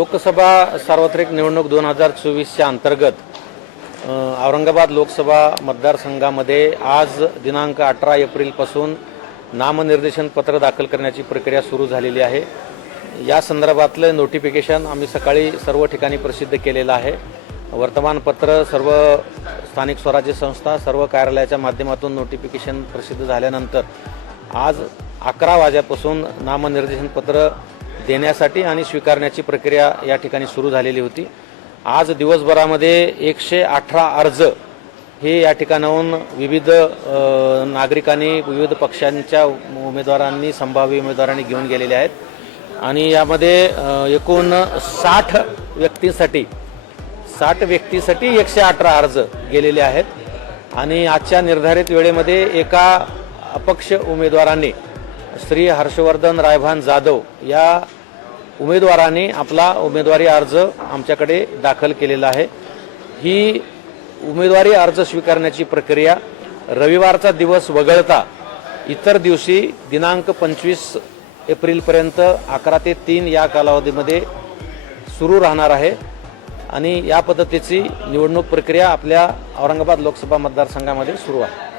लोकसभा सार्वत्रिक निवडणूक 2024च्या अंतर्गत औरंगाबाद लोकसभा मतदारसंघामध्ये आज दिनांक 18 एप्रिलपासून नामनिर्देशन पत्र दाखल करण्याची प्रक्रिया सुरू झालेली आहे। या संदर्भातले नोटिफिकेशन आम्ही सकाळी सर्व ठिकाणी प्रसिद्ध केलेलं आहे। वर्तमानपत्र, सर्व स्थानिक स्वराज्य संस्था, सर्व कार्यालयाच्या माध्यमातून नोटिफिकेशन प्रसिद्ध झाल्यानंतर आज 11 वाजल्यापासून नामनिर्देशन पत्र देण्यासाठी आणि स्वीकारण्याची प्रक्रिया या ठिकाणी सुरू झालेली होती। आज दिवसभरामध्ये 118 अर्ज हे या ठिकाणाहून विविध नागरिकांनी, विविध पक्षांच्या उमेदवारांनी, संभाव्य उमेदवारांनी घेऊन गेलेले आहेत आणि यामध्ये एकूण 60 व्यक्तींसाठी 118 अर्ज गेलेले आहेत आणि आजच्या निर्धारित वेळेमध्ये एका अपक्ष उमेदवारांनी श्री हर्षवर्धन रायभान जाधव या उमेदवारांनी आपला उमेदवारी अर्ज आमच्याकडे दाखल केलेला आहे। ही उमेदवारी अर्ज स्वीकारण्याची प्रक्रिया रविवारचा दिवस वगळता इतर दिवशी दिनांक 25 एप्रिलपर्यंत 11 ते 3 या कालावधीमध्ये सुरू राहणार आहे आणि या पद्धतीची निवडणूक प्रक्रिया आपल्या औरंगाबाद लोकसभा मतदारसंघामध्ये सुरू आहे।